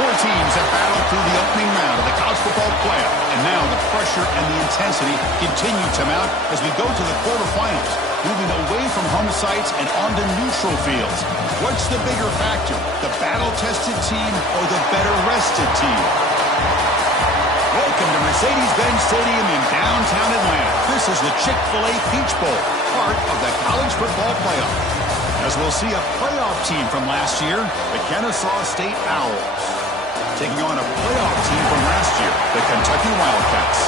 Four teams have battled through the opening round of the college football playoff, and now the pressure and the intensity continue to mount as we go to the quarterfinals, moving away from home sites and onto neutral fields. What's the bigger factor, the battle-tested team or the better-rested team? Welcome to Mercedes-Benz Stadium in downtown Atlanta. This is the Chick-fil-A Peach Bowl, part of the college football playoff. As we'll see a playoff team from last year, the Kennesaw State Owls, taking on a playoff team from last year, the Kentucky Wildcats.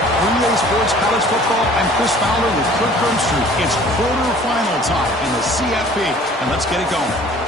3A Sports College Football, I'm Chris Fowler with Kirk Grimstreet. It's quarterfinal time in the CFP, and let's get it going.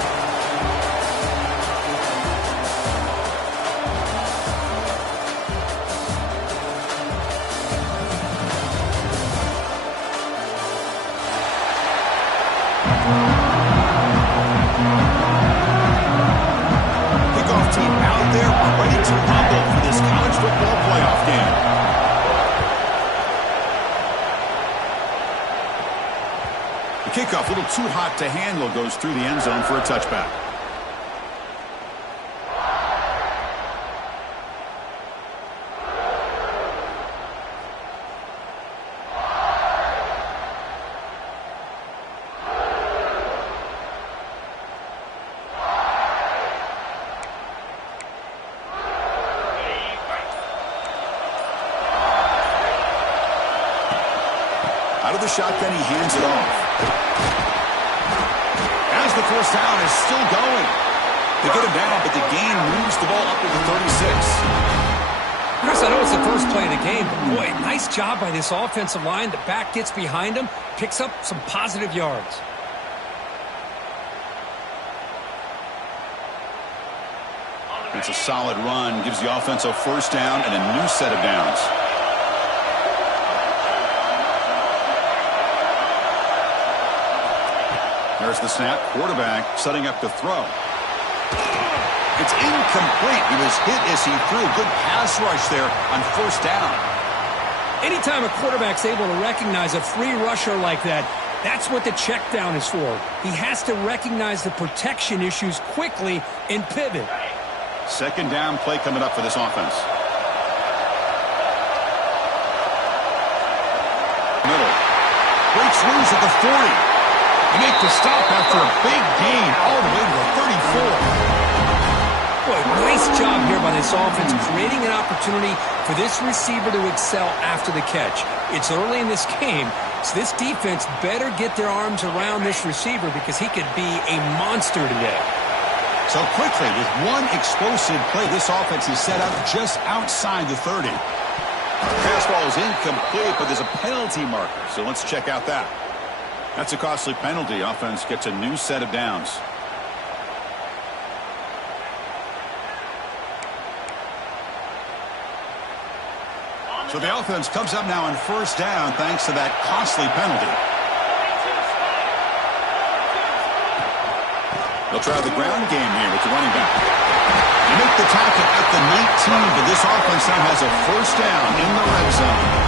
Kickoff, a little too hot to handle, goes through the end zone for a touchback. Out of the shotgun, he hands it off. As the first down is still going. They get him down, but the gain moves the ball up to the 36. Chris, I know it's the first play of the game, but boy, nice job by this offensive line. The back gets behind him, picks up some positive yards. It's a solid run, gives the offense a first down and a new set of downs. There's the snap. Quarterback setting up to throw. It's incomplete. He was hit as he threw. Good pass rush there on first down. Anytime a quarterback's able to recognize a free rusher like that, that's what the check down is for. He has to recognize the protection issues quickly and pivot. Second down play coming up for this offense. Middle. Breaks loose at the 40. They make the stop after a big gain all the way to the 34. Boy, nice job here by this offense, creating an opportunity for this receiver to excel after the catch. It's early in this game, so this defense better get their arms around this receiver because he could be a monster today. So quickly, with one explosive play, this offense is set up just outside the 30. Pass ball is incomplete, but there's a penalty marker, so let's check out that. That's a costly penalty. Offense gets a new set of downs. So the offense comes up now on first down thanks to that costly penalty. They'll try the ground game here with the running back. They make the tackle at the 19, but this offense now has a first down in the red zone.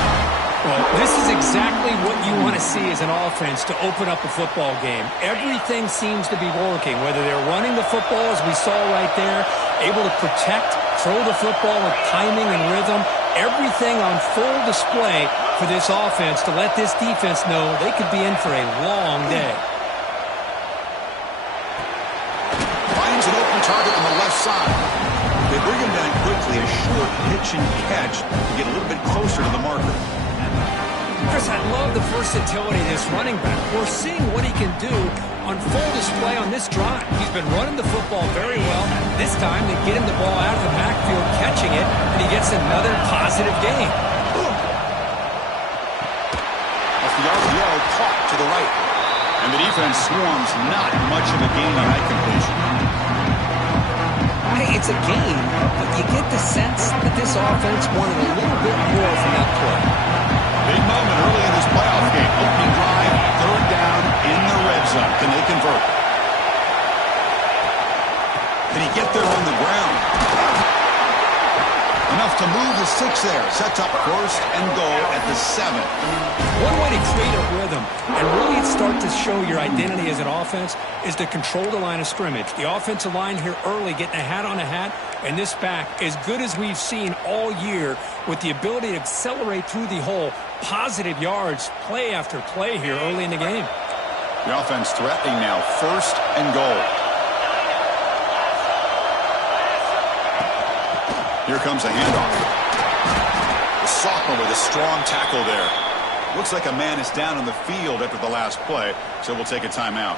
Well, this is exactly what you want to see as an offense to open up a football game. Everything seems to be working, whether they're running the football, as we saw right there, able to protect, throw the football with timing and rhythm, everything on full display for this offense to let this defense know they could be in for a long day. Finds an open target on the left side. They bring him down quickly, a short pitch and catch to get a little bit closer to the marker. Chris, I love the versatility of this running back. We're seeing what he can do on full display on this drive. He's been running the football very well. This time, they get him the ball out of the backfield, catching it, and he gets another positive gain. Off the RPO, caught to the right. And the defense swarms, not much of a gain on that completion. Hey, it's a gain, but you get the sense that this offense wanted a little bit more from that play. Big moment early in this playoff game. Opening drive, third down in the red zone. Can they convert? Can he get there on the ground? Enough enough to move the 6 there. Sets up first and goal at the 7. One way to create a rhythm and really start to show your identity as an offense is to control the line of scrimmage. The offensive line here early getting a hat on a hat, and this back as good as we've seen all year with the ability to accelerate through the hole. Positive yards, play after play here early in the game. The offense threatening now, first and goal. Here comes a handoff. The sophomore with a strong tackle there. Looks like a man is down on the field after the last play, so we'll take a timeout.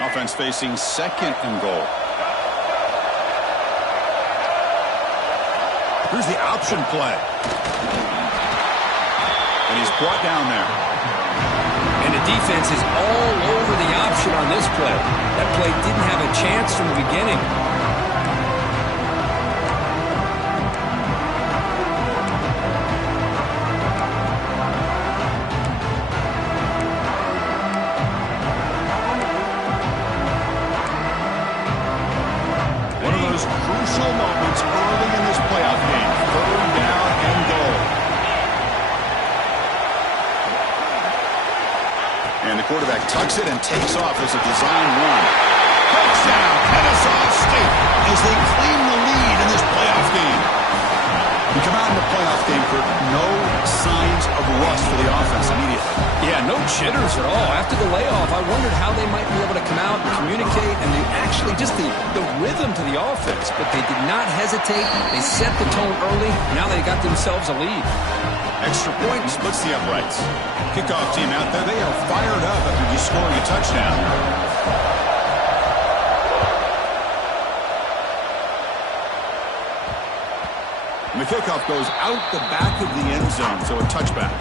Offense facing second and goal. Here's the option play. And he's brought down there. And the defense is all over the option on this play. That play didn't have a chance from the beginning. One of those crucial moments early in this playoff game. Third down and goal. And the quarterback tucks it and takes off as a design run. Touchdown, Kennesaw State, as they claim the lead in this playoff game. We come out in the playoff game for no signs of rust for the offense immediately. Yeah, no jitters at all. After the layoff, I wondered how they might be able to come out and communicate and actually just the rhythm to the offense. But they did not hesitate. They set the tone early. Now they got themselves a lead. Extra point splits the uprights. Kickoff team out there, they are fired up after just scoring a touchdown. And the kickoff goes out the back of the end zone, so a touchback.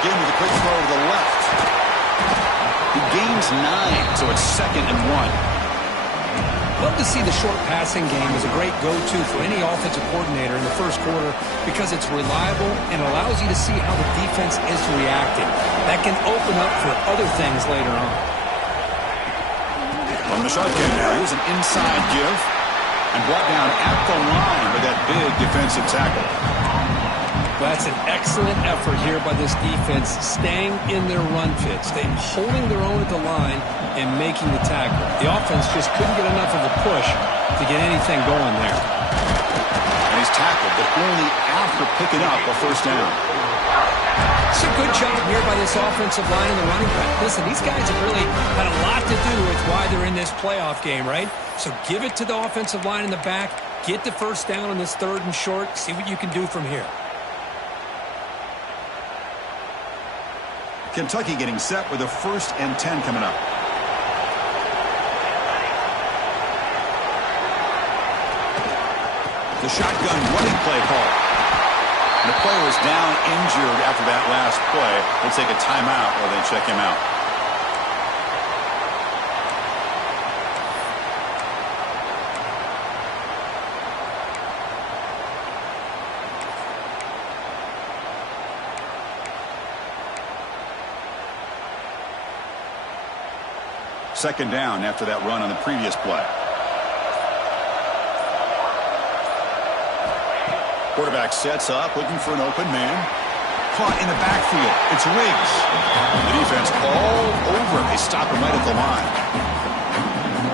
Begin with a quick throw to the left. He gains 9, so it's 2nd and 1. Love to see the short passing game as a great go-to for any offensive coordinator in the first quarter because it's reliable and allows you to see how the defense is reacting. That can open up for other things later on. From the shotgun now, here's an inside give and brought down at the line with that big defensive tackle. That's an excellent effort here by this defense, staying in their run fits. They're holding their own at the line and making the tackle. The offense just couldn't get enough of a push to get anything going there. And he's tackled, but only after picking up a first down. It's a good job here by this offensive line and the running back. Listen, these guys have really had a lot to do with why they're in this playoff game, right? So give it to the offensive line in the back. Get the first down on this 3rd and short. See what you can do from here. Kentucky getting set with a 1st and 10 coming up. The shotgun running play call. And the player is down injured after that last play. We'll take a timeout while they check him out. Second down after that run on the previous play. Quarterback sets up, looking for an open man. Caught in the backfield. It's Riggs. The defense all over him. They stop him right at the line.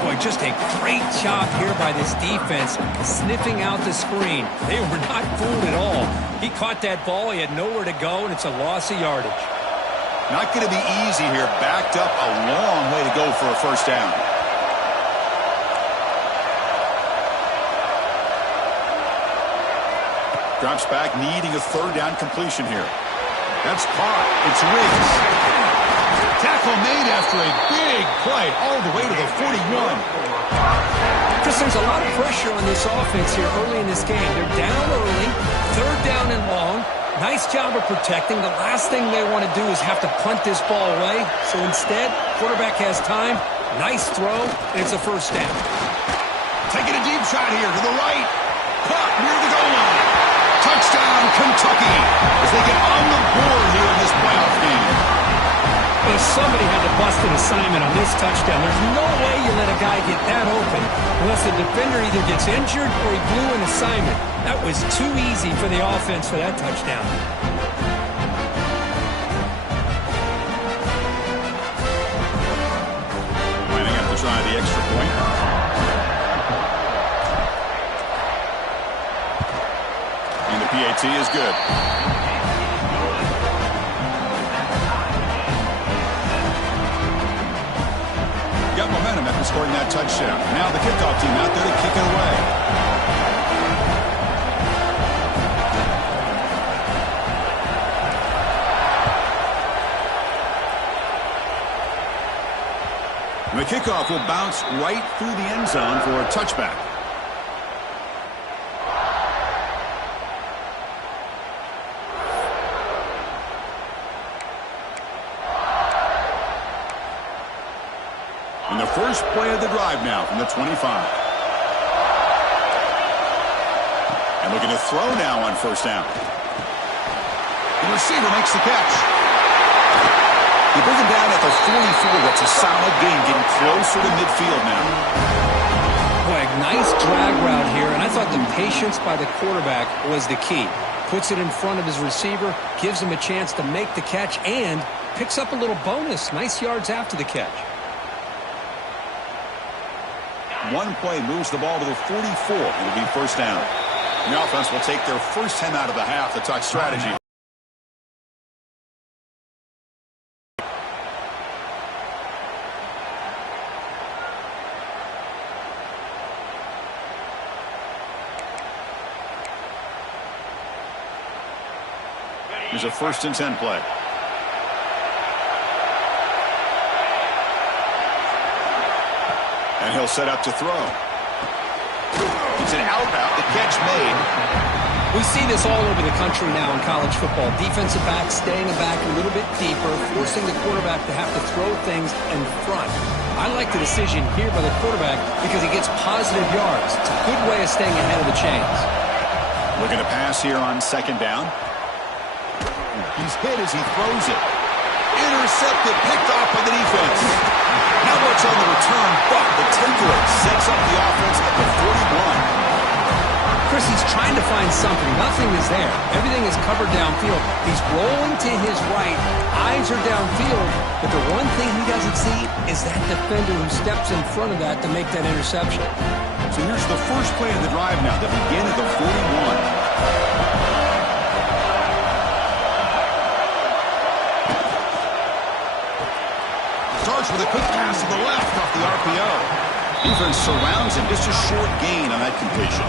Boy, just a great job here by this defense, sniffing out the screen. They were not fooled at all. He caught that ball. He had nowhere to go, and it's a loss of yardage. Not going to be easy here. Backed up a long way to go for a first down. Drops back, needing a 3rd down completion here. That's caught. It's Riggs. Tackle made after a big play all the way to the 41. Chris, there's a lot of pressure on this offense here early in this game. They're down early, 3rd down and long. Nice job of protecting. The last thing they want to do is have to punt this ball away. So instead, quarterback has time. Nice throw, and it's a first down. Taking a deep shot here to the right. Caught near the goal line. Touchdown, Kentucky, as they get on the board here in this playoff game. Well, somebody had to bust an assignment on this touchdown. There's no way you let a guy get that open unless the defender either gets injured or he blew an assignment. That was too easy for the offense for that touchdown. Lining up to try the extra point. And the PAT is good. Got momentum after scoring that touchdown. Now the kickoff team out there to kick it away. The kickoff will bounce right through the end zone for a touchback. And the first play of the drive now from the 25. And looking to throw now on first down. The receiver makes the catch. They bring him down at the 44. That's a solid gain, getting closer to midfield now. Boy, nice drag route here, and I thought the patience by the quarterback was the key. Puts it in front of his receiver, gives him a chance to make the catch, and picks up a little bonus. Nice yards after the catch. One play moves the ball to the 44. It'll be first down. The offense will take their first 10 out of the half to talk strategy. Here's a 1st and 10 play. And he'll set up to throw. It's an out route. The catch made. We see this all over the country now in college football. Defensive backs staying back a little bit deeper, forcing the quarterback to have to throw things in front. I like the decision here by the quarterback because he gets positive yards. It's a good way of staying ahead of the chains. Looking to pass here on 2nd down. He's hit as he throws it. Intercepted, picked off by the defense. Not much on the return, but the takeaway sets up the offense at the 41. Chris, he's trying to find something. Nothing is there. Everything is covered downfield. He's rolling to his right. Eyes are downfield. But the one thing he doesn't see is that defender who steps in front of that to make that interception. So here's the first play of the drive now. They begin at the 41. Starts with a quick pass to the left off the RPO. Defense surrounds him. Just a short gain on that completion.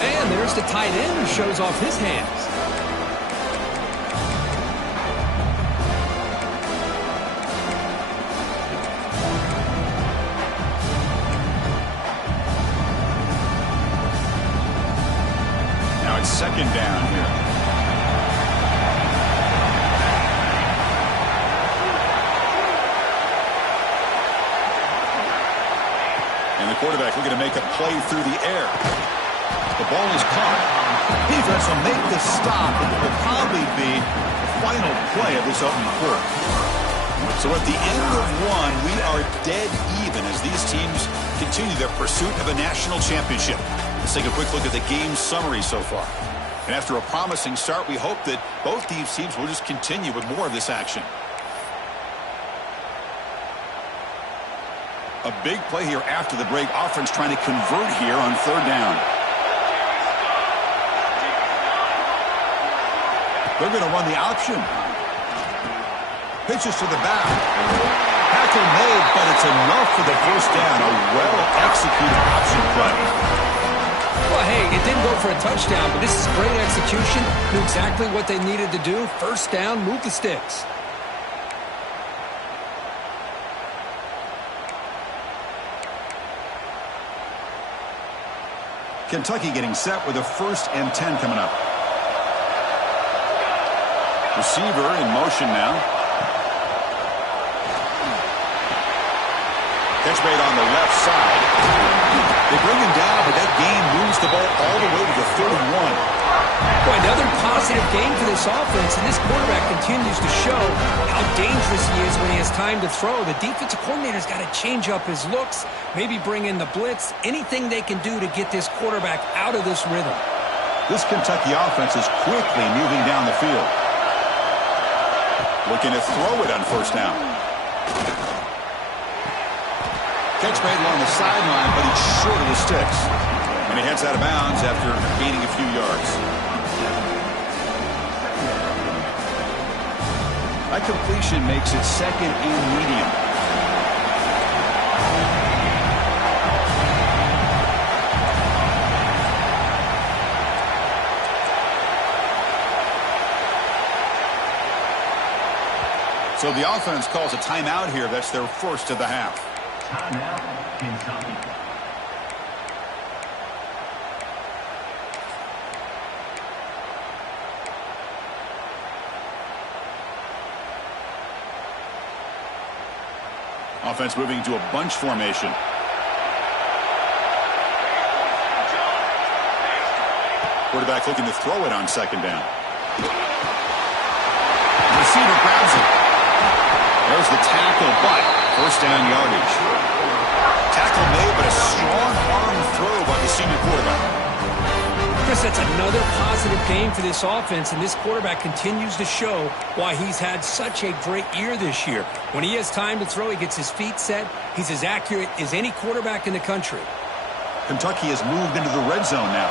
And there's the tight end who shows off his hands. Now it's 2nd down here. And the quarterback looking to make a play through the air. The ball is caught. Defense will make the stop, and it will probably be the final play of this opening quarter. So at the end of one, we are dead even as these teams continue their pursuit of a national championship. Let's take a quick look at the game summary so far. And after a promising start, we hope that both these teams will just continue with more of this action. A big play here after the break. Offense trying to convert here on 3rd down. They're going to run the option. Pitches to the back. Tackle made, but it's enough for the first down. A well-executed option play. Well, hey, it didn't go for a touchdown, but this is great execution. Knew exactly what they needed to do. First down, move the sticks. Kentucky getting set with a 1st and 10 coming up. Receiver in motion now. Catch made on the left side. They bring him down, but that game moves the ball all the way to the 31. Boy, another positive game for this offense, and this quarterback continues to show how dangerous he is when he has time to throw. The defensive coordinator's got to change up his looks, maybe bring in the blitz, anything they can do to get this quarterback out of this rhythm. This Kentucky offense is quickly moving down the field. Looking to throw it on first down. Catch made along the sideline, but he's short of the sticks. And he heads out of bounds after gaining a few yards. That completion makes it second and medium. So the offense calls a timeout here. That's their first of the half. Timeout, Kentucky. Offense moving to a bunch formation. Quarterback looking to throw it on second down. Receiver grabs it. There's the tackle, but first down yardage. Tackle made, but a strong arm throw by the senior quarterback. Chris, that's another positive game for this offense, and this quarterback continues to show why he's had such a great year this year. When he has time to throw, he gets his feet set. He's as accurate as any quarterback in the country. Kentucky has moved into the red zone now.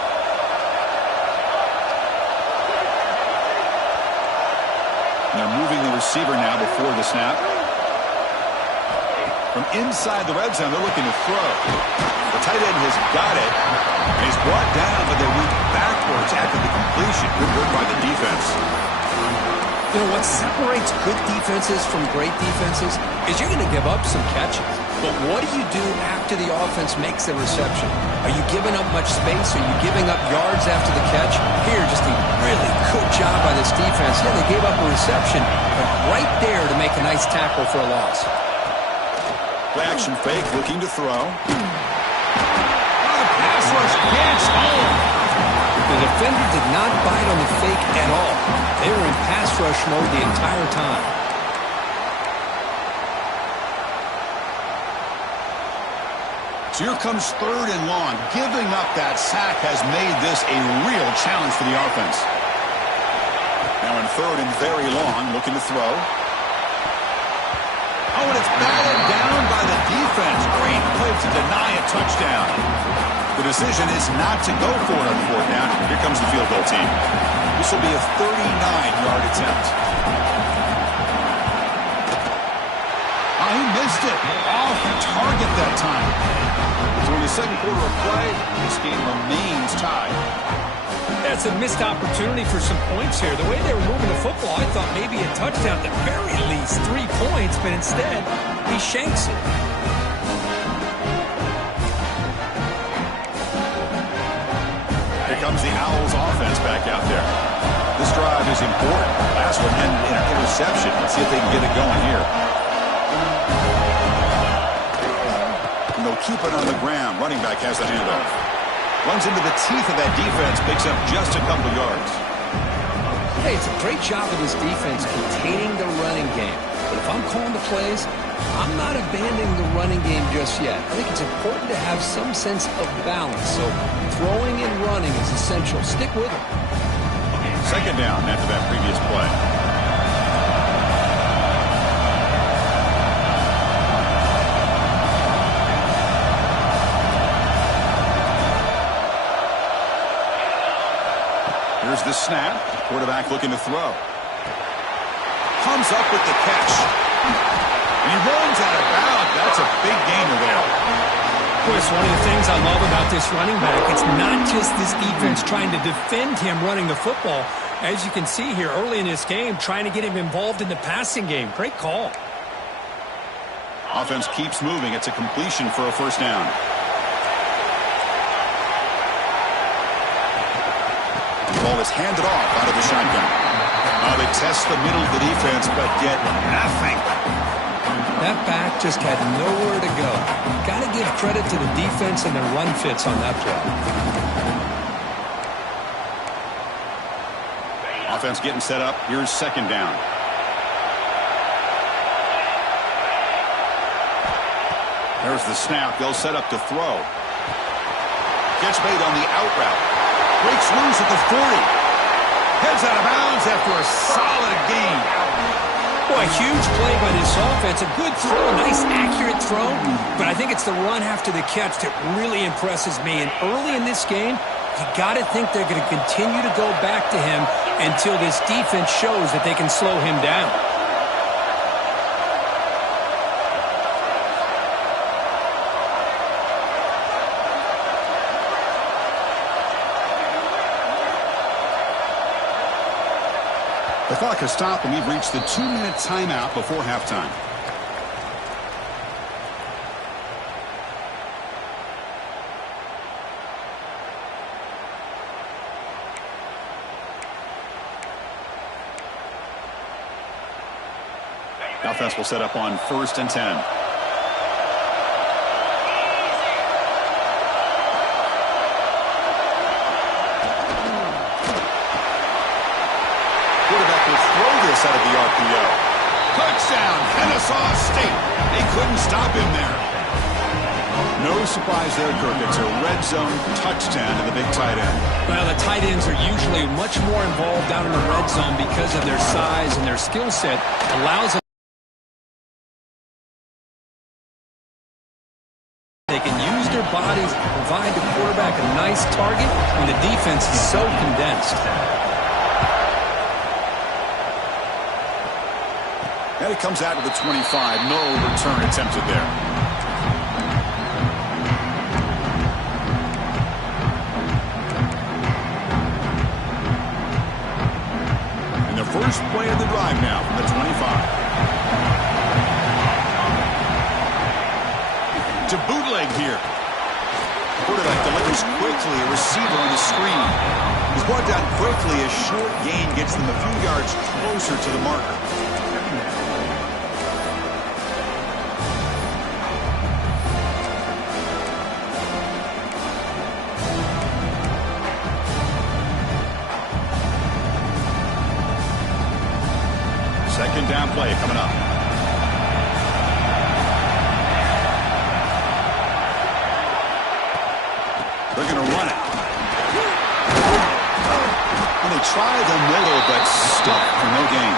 And they're moving the receiver now before the snap. From inside the red zone, they're looking to throw. The tight end has got it. And he's brought down, but they went backwards after the completion. Good work by the defense. You know, what separates good defenses from great defenses is you're going to give up some catches. But what do you do after the offense makes the reception? Are you giving up much space? Are you giving up yards after the catch? Here, just a really good job by this defense. Yeah, they gave up a reception, but right there to make a nice tackle for a loss. Play action fake, looking to throw. Pass rush gets home. The defender did not bite on the fake at all. They were in pass rush mode the entire time. So here comes third and long. Giving up that sack has made this a real challenge for the offense. Now in third and very long, looking to throw. Oh, and it's batted down by the defense. Great play to deny a touchdown. The decision is not to go for it on fourth down. Here comes the field goal team. This will be a 39-yard attempt. Oh, he missed it. Off target that time. So in the second quarter of play, this game remains tied. That's a missed opportunity for some points here. The way they were moving the football, I thought maybe a touchdown, at the very least 3 points, but instead, he shanks it. Here comes the Owls offense back out there. This drive is important. Last one ended in an interception. Let's see if they can get it going here. And they'll keep it on the ground. Running back has the handoff. Runs into the teeth of that defense, picks up just a couple yards. Hey, it's a great job of this defense containing the running game. But if I'm calling the plays, I'm not abandoning the running game just yet. I think it's important to have some sense of balance. So throwing and running is essential. Stick with it. Second down after that previous play. Here's the snap. Quarterback looking to throw. Comes up with the catch. And he runs out of bounds. That's a big gainer there. Of course, one of the things I love about this running back, it's not just this defense trying to defend him running the football. As you can see here early in this game, trying to get him involved in the passing game. Great call. Offense keeps moving. It's a completion for a first down. The ball is handed off out of the shotgun. They test the middle of the defense, but get nothing. That back just had nowhere to go. Got to give credit to the defense and their run fits on that play. Offense getting set up. Here's second down. There's the snap. They'll set up to throw. Gets made on the out route. Breaks loose at the 40. Heads out of bounds after a solid gain. Boy, huge play by this offense. A good throw, a nice accurate throw. But I think it's the run after the catch that really impresses me. And early in this game, you got to think they're going to continue to go back to him until this defense shows that they can slow him down. The clock has stopped, and we've reached the 2-minute timeout before halftime. Offense will set up on 1st and 10. Out of the RPO. Touchdown, Kennesaw State. They couldn't stop him there. No surprise there, Kirk. It's a red zone touchdown to the big tight end. Well, the tight ends are usually much more involved down in the red zone because of their size and their skill set. Allows them. They can use their bodies to provide the quarterback a nice target when the defense is so condensed. And it comes out to the 25. No return attempted there. And the first play of the drive now from the 25. To bootleg here. Quarterback delivers quickly. A receiver on the screen. He's brought down quickly. A short gain gets them a few yards closer to the marker. Second down play coming up. They're going to run it. And they try the middle, but stuck for no gain.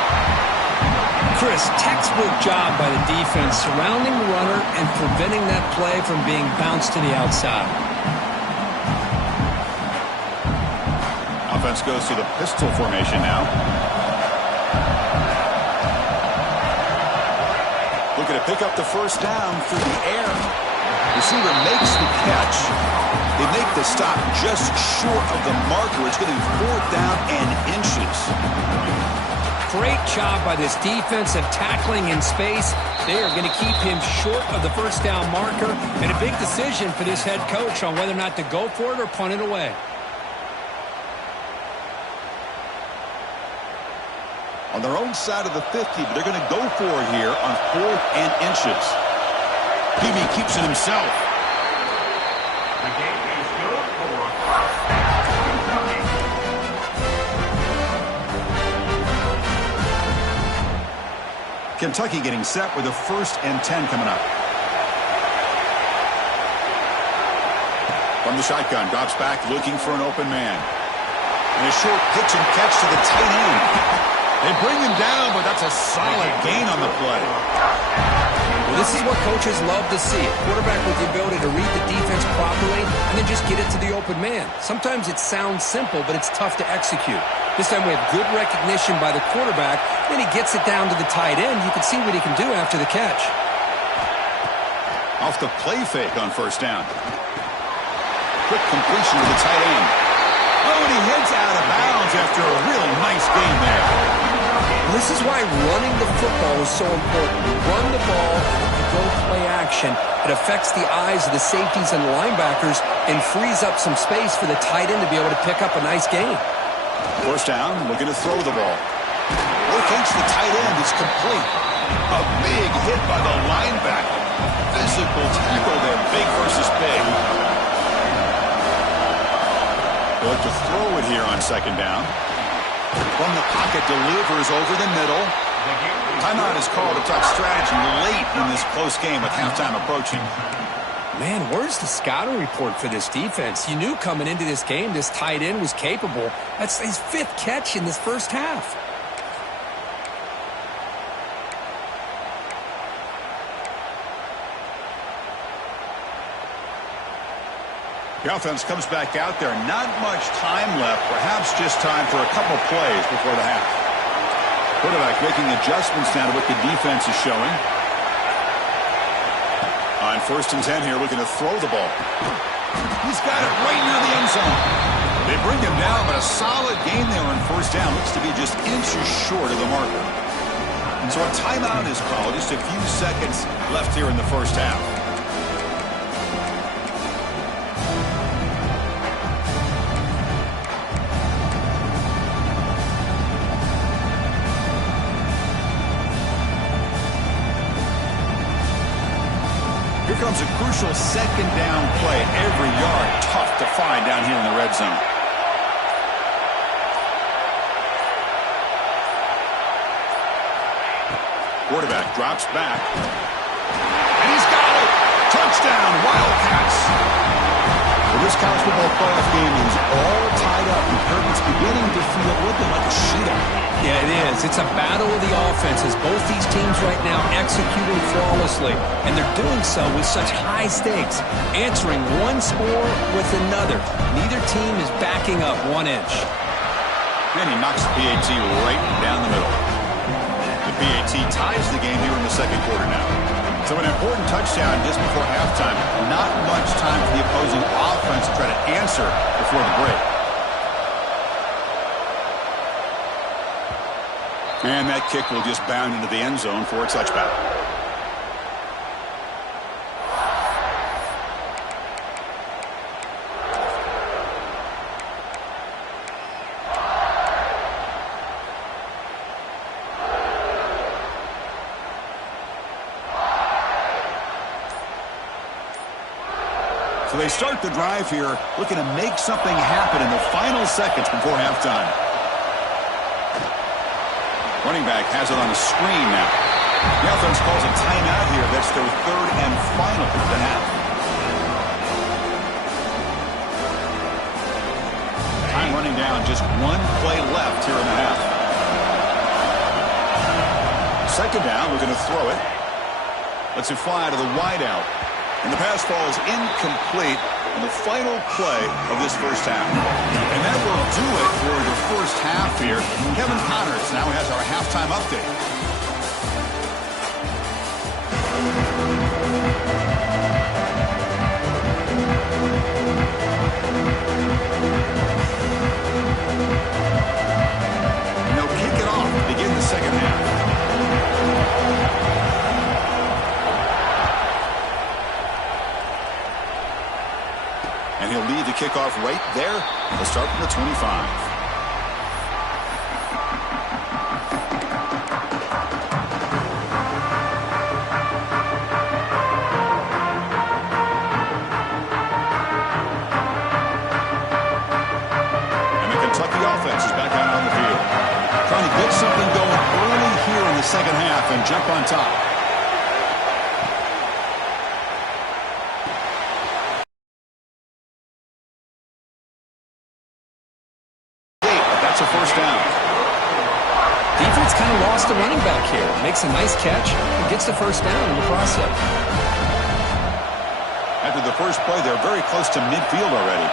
Chris, textbook job by the defense surrounding the runner and preventing that play from being bounced to the outside. Offense goes to the pistol formation now. Looking to pick up the first down through the air. Receiver makes the catch. They make the stop just short of the marker. It's going to be 4th down and inches. Great job by this defense of tackling in space. They are going to keep him short of the first down marker. And a big decision for this head coach on whether or not to go for it or punt it away. On their own side of the 50, but they're going to go for it here on 4th and inches. Peavy keeps it himself. The game is good for first down, Kentucky getting set with a 1st and 10 coming up. From the shotgun, drops back looking for an open man. And a short pitch and catch to the tight end. They bring him down, but that's a solid gain on the play. Well, this is what coaches love to see. A quarterback with the ability to read the defense properly and then just get it to the open man. Sometimes it sounds simple, but it's tough to execute. This time we have good recognition by the quarterback. Then he gets it down to the tight end. You can see what he can do after the catch. Off the play fake on 1st down. Quick completion to the tight end. Oh, and he heads out of bounds after a really nice gain there. This is why running the football is so important. You run the ball, and you go play action. It affects the eyes of the safeties and linebackers and frees up some space for the tight end to be able to pick up a nice gain. 1st down, looking to throw the ball. fakes the tight end. It's complete. A big hit by the linebacker. Physical tackle there, big versus big. They'll look to throw it here on second down. From the pocket, delivers over the middle. Timeout is called to talk strategy late in this close game with halftime approaching. Man, where's the scouting report for this defense? You knew coming into this game this tight end was capable. That's his 5th catch in this first half. The offense comes back out there. Not much time left. Perhaps just time for a couple plays before the half. Quarterback making adjustments now to what the defense is showing. On 1st and 10 here, looking to throw the ball. He's got it right near the end zone. They bring him down, but a solid game there on 1st down. Looks to be just inches short of the marker. So a timeout is called. Just a few seconds left here in the first half. Here comes a crucial second down play. Every yard tough to find down here in the red zone. Quarterback drops back. And he's got it! Touchdown, Wildcats! Well, this college football playoff game is all tied up. And it's beginning to feel a little bit like a shootout. Yeah, it is. It's a battle of the offenses. Both these teams right now executing flawlessly, and they're doing so with such high stakes, answering one score with another. Neither team is backing up 1 inch. And he knocks the PAT right down the middle. The PAT ties the game here in the second quarter now. So an important touchdown just before halftime. Not much time for the opposing offense to try to answer before the break. And that kick will just bound into the end zone for a touchback. So they start the drive here, looking to make something happen in the final seconds before halftime. Running back has it on the screen now. The offense calls a timeout here. That's their 3rd and final of the half. Time running down. Just 1 play left here in the half. Second down. We're going to throw it. Lets it fly to the wideout. And the pass falls incomplete on the final play of this first half. And that will do it for the first half here. Kevin Connors now has our halftime update. And they'll kick it off to begin the second half. And he'll lead the kickoff right there. They'll start from the 25. Second half and jump on top. That's a first down. Defense kind of lost the running back here. Makes a nice catch and gets the first down in the process. After the first play, they're very close to midfield already.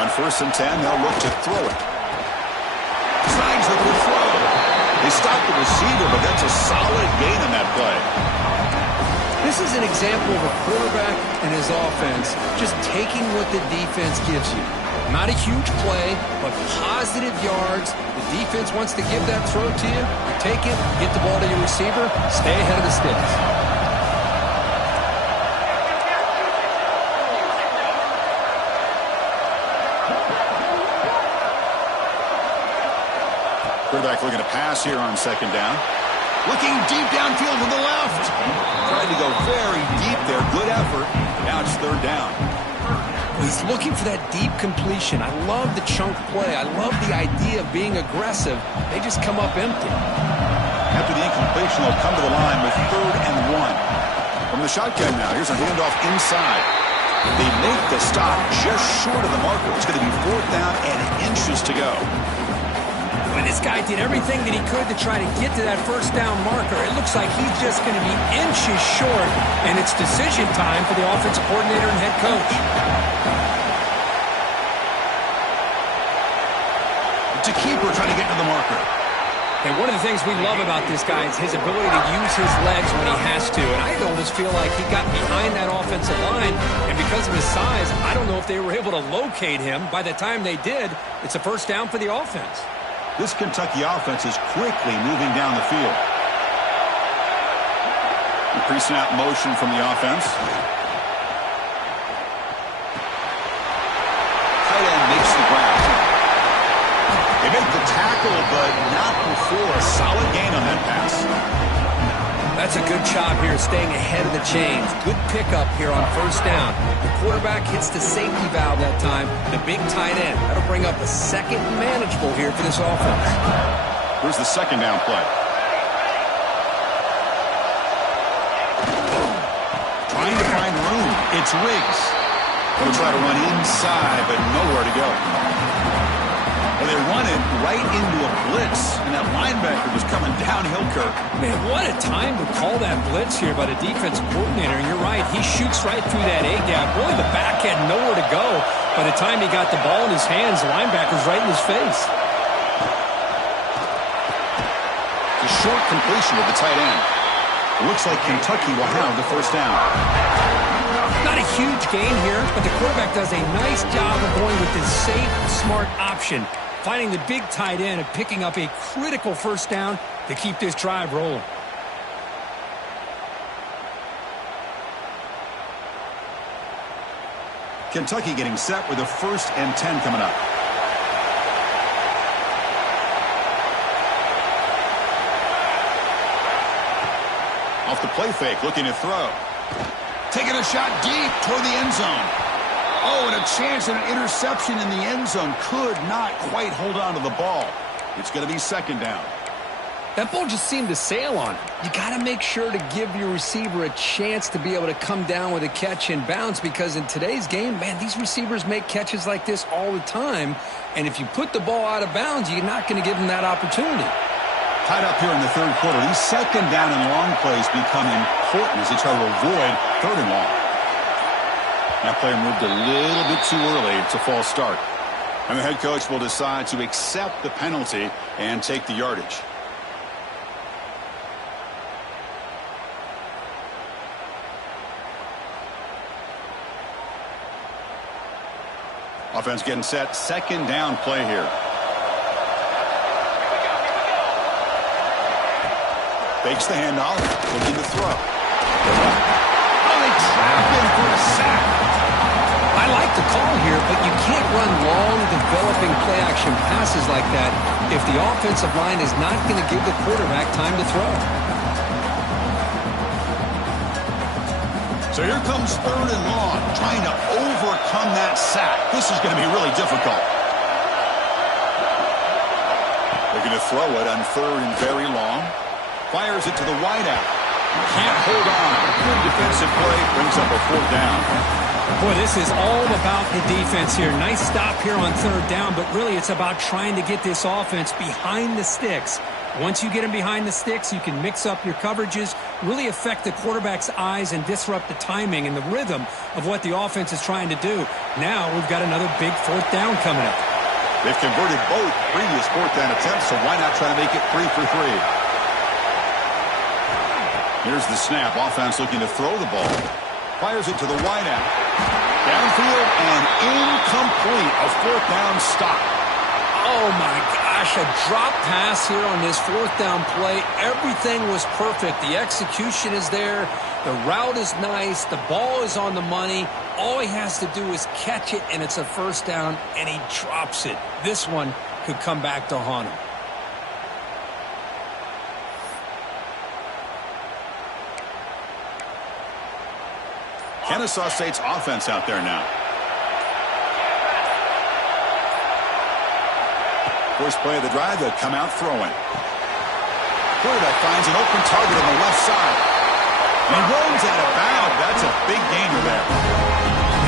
On 1st and 10, they'll look to throw it. Signs the good throw. They stopped the receiver, but that's a solid gain on that play. This is an example of a quarterback and his offense just taking what the defense gives you. Not a huge play, but positive yards. The defense wants to give that throw to you. You take it, get the ball to your receiver, stay ahead of the sticks. Quarterback looking to pass here on second down. Looking deep downfield to the left. Tried to go very deep there. Good effort. Now it's third down. He's looking for that deep completion. I love the chunk play. I love the idea of being aggressive. They just come up empty. After the incompletion, they'll come to the line with 3rd and 1. From the shotgun now, here's a handoff inside. They make the stop just short of the marker. It's going to be 4th down and inches to go. When this guy did everything that he could to try to get to that first down marker, it looks like he's just going to be inches short, and it's decision time for the offensive coordinator and head coach. To keeper trying to get to the marker. And one of the things we love about this guy is his ability to use his legs when he has to. And I almost feel like he got behind that offensive line, and because of his size, I don't know if they were able to locate him. By the time they did, it's a first down for the offense. This Kentucky offense is quickly moving down the field. Pre-snap motion from the offense. Tight end makes the grab. They make the tackle, but not before a solid gain on that pass. That's a good job here, staying ahead of the chains. Good pickup here on first down. The quarterback hits the safety valve that time. The big tight end. That'll bring up a second manageable here for this offense. Here's the second down play. Trying to find room. It's Riggs. He'll try to run inside, but nowhere to go. Well, they run it right into a blitz, and that linebacker was coming downhill, Kirk. Man, what a time to call that blitz here by the defensive coordinator. And you're right, he shoots right through that A-gap. Really, the back had nowhere to go. By the time he got the ball in his hands, the linebacker's right in his face. The short completion of the tight end. It looks like Kentucky will have the first down. Not a huge gain here, but the quarterback does a nice job of going with this safe, smart option, finding the big tight end and picking up a critical first down to keep this drive rolling. Kentucky getting set with a 1st and 10 coming up. Off the play fake, looking to throw. Taking a shot deep toward the end zone. Oh, and a chance at an interception in the end zone. Could not quite hold on to the ball. It's going to be second down. That ball just seemed to sail on him. You got to make sure to give your receiver a chance to be able to come down with a catch and bounce, because in today's game, man, these receivers make catches like this all the time. And if you put the ball out of bounds, you're not going to give them that opportunity. Tied up here in the third quarter. These second down and long plays become important as they try to avoid 3rd and long. That player moved a little bit too early. It's a false start. And the head coach will decide to accept the penalty and take the yardage. Offense getting set. Second down play here. Fakes the handoff, looking to throw. Oh, they trap him for a sack. I like the call here, but you can't run long, developing play-action passes like that if the offensive line is not going to give the quarterback time to throw. So here comes 3rd and long, trying to overcome that sack. This is going to be really difficult. They're going to throw it on 3rd and very long. Fires it to the wideout. Can't hold on. Good defensive play. Brings up a 4th down. Boy, this is all about the defense here. Nice stop here on 3rd down, but really it's about trying to get this offense behind the sticks. Once you get them behind the sticks, you can mix up your coverages, really affect the quarterback's eyes and disrupt the timing and the rhythm of what the offense is trying to do. Now we've got another big 4th down coming up. They've converted both previous 4th down attempts, so why not try to make it 3 for 3? Here's the snap. Offense looking to throw the ball. Fires it to the wideout. Downfield and incomplete. A fourth down stop. Oh, my gosh, a drop pass here on this fourth down play. Everything was perfect. The execution is there. The route is nice. The ball is on the money. All he has to do is catch it, and it's a first down, and he drops it. This one could come back to haunt him. Kennesaw State's offense out there now. First play of the drive, they'll come out throwing. Quarterback finds an open target on the left side. And he rolls out of bounds. That's a big gainer there.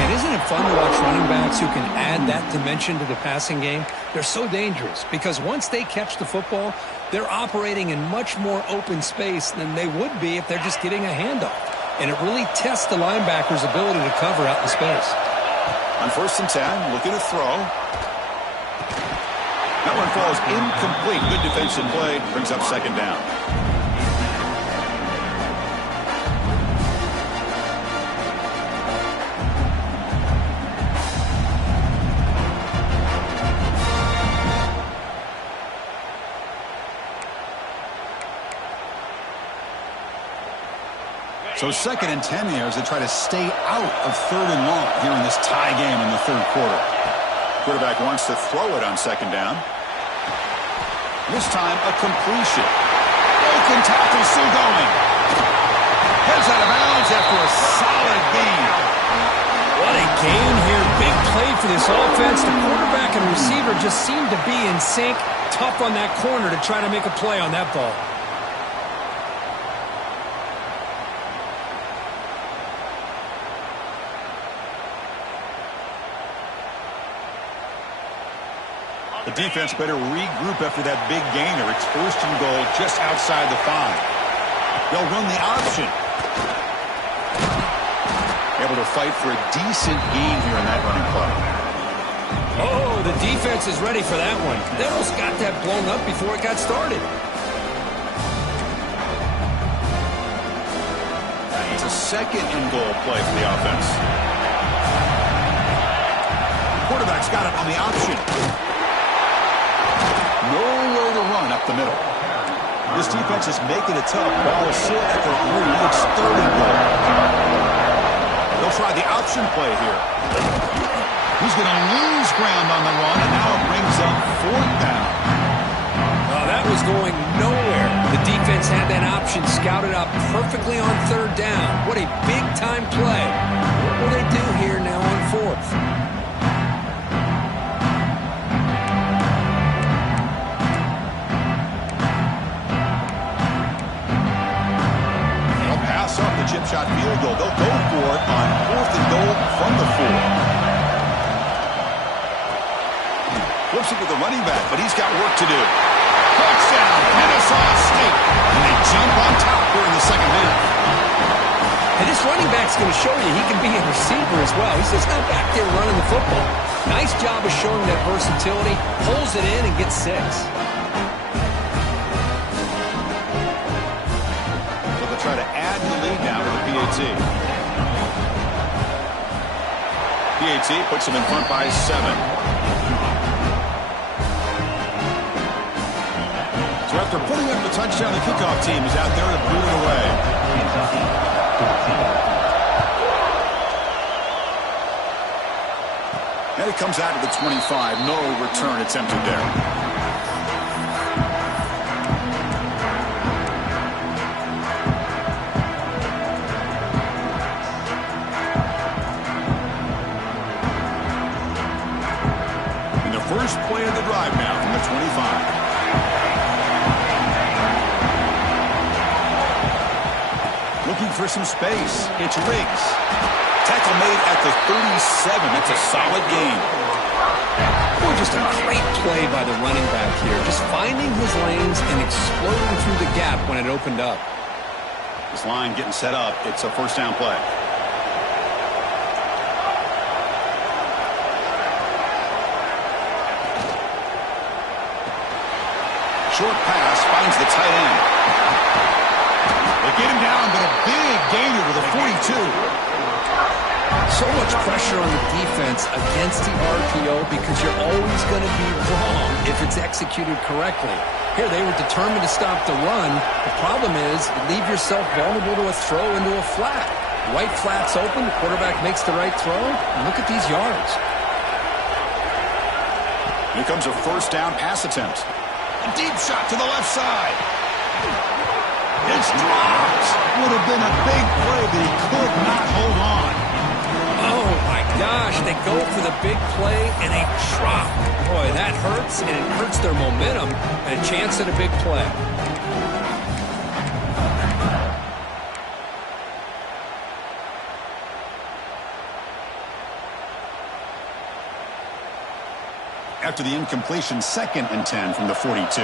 And isn't it fun to watch running backs who can add that dimension to the passing game? They're so dangerous because once they catch the football, they're operating in much more open space than they would be if they're just getting a handoff. And it really tests the linebacker's ability to cover out in space. On 1st and 10, looking to throw. That one falls incomplete. Good defensive play. Brings up 2nd down. So 2nd and 10 here as they try to stay out of 3rd and long here in this tie game in the 3rd quarter. Quarterback wants to throw it on 2nd down. This time a completion. Broken tackle still going. Heads out of bounds after a solid gain. What a gain here. Big play for this offense. The quarterback and receiver just seem to be in sync. Tough on that corner to try to make a play on that ball. The defense better regroup after that big gainer. It's 1st and goal just outside the 5. They'll run the option. Able to fight for a decent gain here in that running play. Oh, the defense is ready for that one. They almost got that blown up before it got started. It's a 2nd and goal play for the offense. Quarterback's got it on the option. Nowhere to run up the middle. This defense is making it tough. Ball is set at the 3. It's 3rd and goal. They'll try the option play here. He's going to lose ground on the run, and now it brings up 4th down. That was going nowhere. The defense had that option scouted up perfectly on 3rd down. What a big-time play. What will they do here now on 4th? Off the chip shot field goal. They'll go for it on 4th and goal from the 4. Flips it to the running back, but he's got work to do. Touchdown, Kennesaw State. And they jump on top here in the 2nd half. And this running back's going to show you he can be a receiver as well. He's just not back there running the football. Nice job of showing that versatility. Pulls it in and gets 6. Try to add the lead now to the PAT. PAT puts them in front by 7. So after putting up the touchdown, the kickoff team is out there to boot it away. And it comes out to the 25. No return attempted there. First play of the drive now from the 25. Looking for some space. It's Riggs. Tackle made at the 37. That's a solid gain. Oh, just a great play by the running back here. Just finding his lanes and exploding through the gap when it opened up. This line getting set up. It's a 1st down play. Short pass finds the tight end. They get him down, but a big gainer to the 42. so much pressure on the defense against the RPO because you're always going to be wrong if it's executed correctly. Here, they were determined to stop the run. The problem is you leave yourself vulnerable to a throw into a flat. Right flat's open, the quarterback makes the right throw, and look at these yards. Here comes a first down pass attempt. A deep shot to the left side. It's dropped. Would have been a big play, but he could not hold on. Oh, my gosh. They go for the big play, and they drop. Boy, that hurts, and it hurts their momentum and a chance at a big play. After the incompletion, 2nd and 10 from the 42.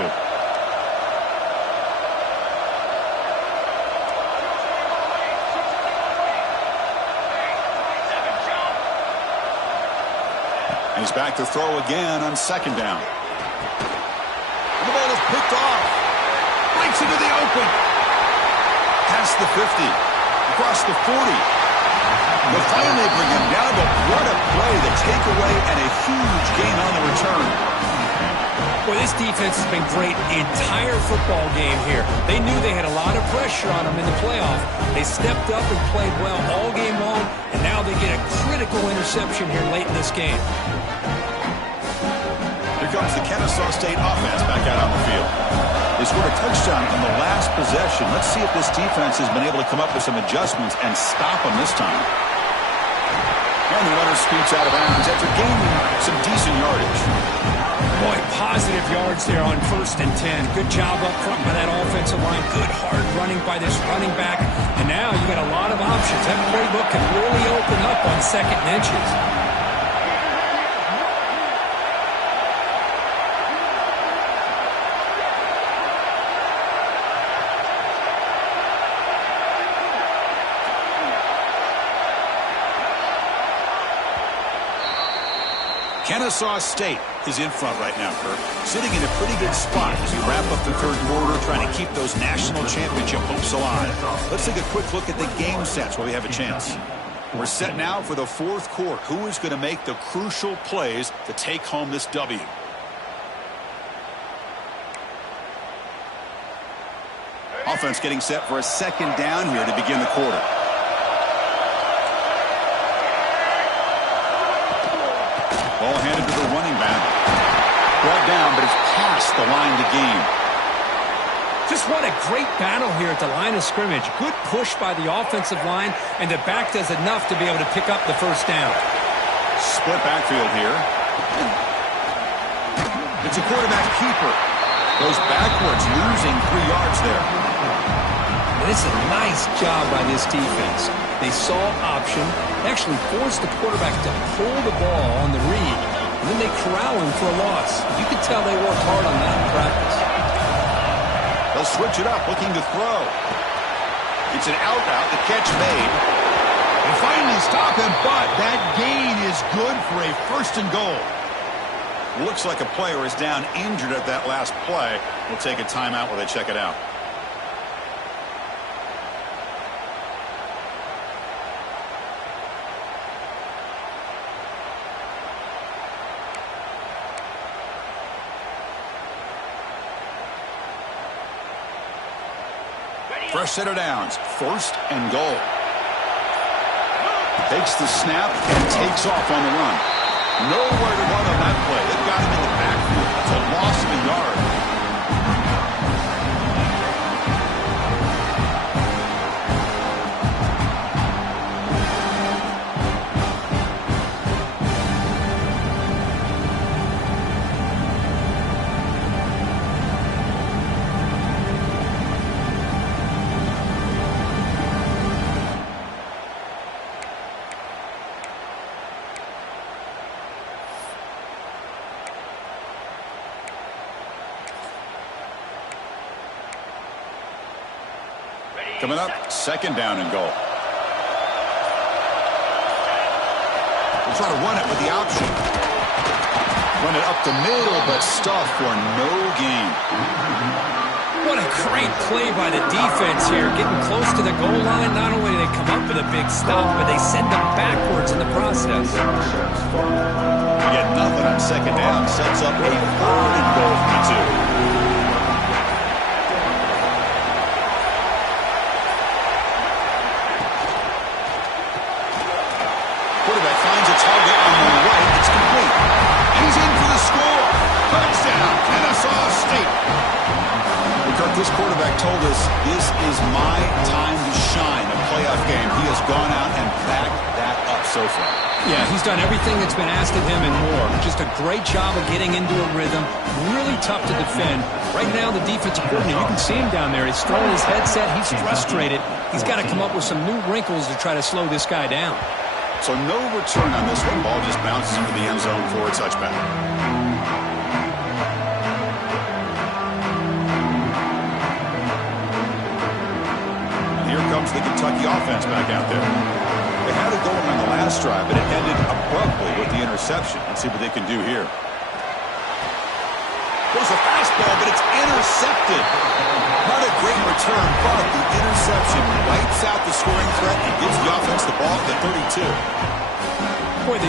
He's back to throw again on 2nd down. The ball is picked off. Breaks into the open. Past the 50. Across the 40. They'll finally bring him down, but what a play, the takeaway, and a huge gain on the return. Boy, this defense has been great the entire football game here. They knew they had a lot of pressure on them in the playoff. They stepped up and played well all game long, and now they get a critical interception here late in this game. Here comes the Kennesaw State offense back out on the field. They scored a touchdown on the last possession. Let's see if this defense has been able to come up with some adjustments and stop them this time. And the runner scoots out of bounds after gaining some decent yardage. Boy, positive yards there on 1st and 10. Good job up front by that offensive line. Good hard running by this running back. And now you got a lot of options. That playbook can really open up on 2nd and inches. Kennesaw State is in front right now, Kirk. Sitting in a pretty good spot as we wrap up the 3rd quarter, trying to keep those national championship hopes alive. Let's take a quick look at the game sets while we have a chance. We're set now for the 4th quarter. Who is going to make the crucial plays to take home this W? Offense getting set for a 2nd down here to begin the quarter. Ball handed to the running back. Brought down, but it's past the line to gain. Just what a great battle here at the line of scrimmage. Good push by the offensive line, and the back does enough to be able to pick up the first down. Split backfield here. It's a quarterback keeper. Goes backwards, losing 3 yards there. And it's a nice job by this defense. They saw option, actually forced the quarterback to pull the ball on the read, and then they corral him for a loss. You could tell they worked hard on that in practice. They'll switch it up, looking to throw. It's an out route, the catch made. They finally stop him, but that gain is good for a 1st and goal. Looks like a player is down injured at that last play. We'll take a timeout while they check it out. Fresh set of downs, 1st and goal. Takes the snap and takes off on the run. Nowhere to run on that play. They've got him in the backfield. That's a loss of a yard. Coming up, 2nd down and goal. We'll try to run it with the option. Run it up the middle, but stuffed for no gain. What a great play by the defense here. Getting close to the goal line, not only do they come up with a big stop, but they send them backwards in the process. You get nothing on second down. Sets up a 3rd and goal from the 2. Quarterback finds a target on the right. It's complete. And he's in for the score. Touchdown, Kennesaw State. Kirk, this quarterback told us this is my time to shine, a playoff game. He has gone out and backed that up so far. Yeah, he's done everything that's been asked of him and more. Just a great job of getting into a rhythm. Really tough to defend. Right now, the defensive coordinator, you can see him down there. He's throwing his headset. He's frustrated. He's got to come up with some new wrinkles to try to slow this guy down. So no return on this one. Ball just bounces into the end zone for a touchback. Here comes the Kentucky offense back out there. They had it going on the last drive, but it ended abruptly with the interception. Let's see what they can do here. There's a fastball, but it's intercepted. Not a great return, but the interception wipes out the scoring threat and gives the offense the ball at the 32. Boy, the